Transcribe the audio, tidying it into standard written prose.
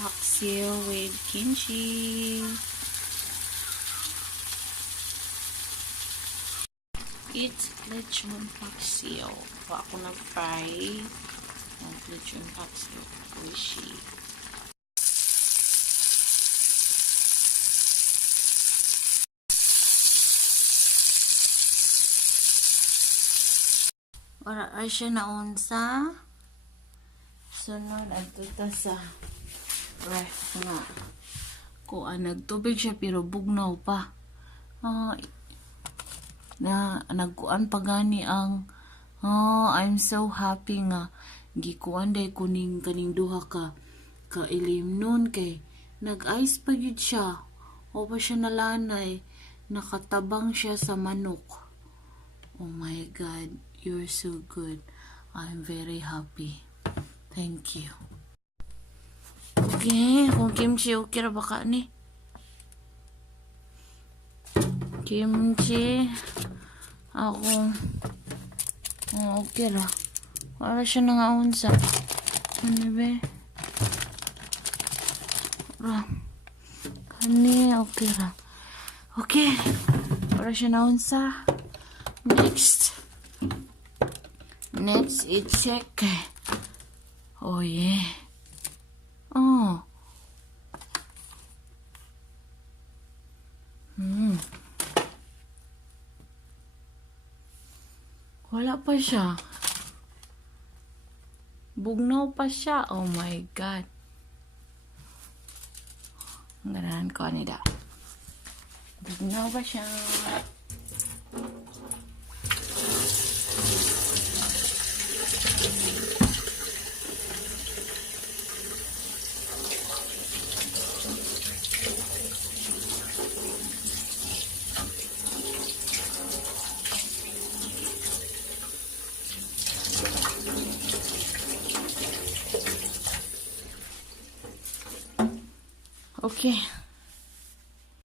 paksiw with kimchi. It's lechon paksiw. So, ako nag-fry ng lechon paksiw. Oishi. Wala ay siya naunsa. Sunod adto ta sa ref nga. Kuan nagtubig siya pero bugnaw pa. Na nagkuan pa gani ang I'm so happy nga gikuan day kuning kaning duha ka ilim nun kay nag-ice pa gyud siya. O pa siya nalanay. Nakatabang siya sa manok. Oh my God, you're so good. I'm very happy. Thank you. Okay, kung kimchi okay ra baka ni. Kimchi. Ako. Okay ra. Wala siya nangaunsa. Ano ba? Kani, okay ra. Okay. Wala siya naunsa. Next, i-check. Oh, yeah. Oh. Wala pa siya. Bugnaw pa siya. Oh my God. Ang ganahan ko nila. Bugnaw pa siya. Okay.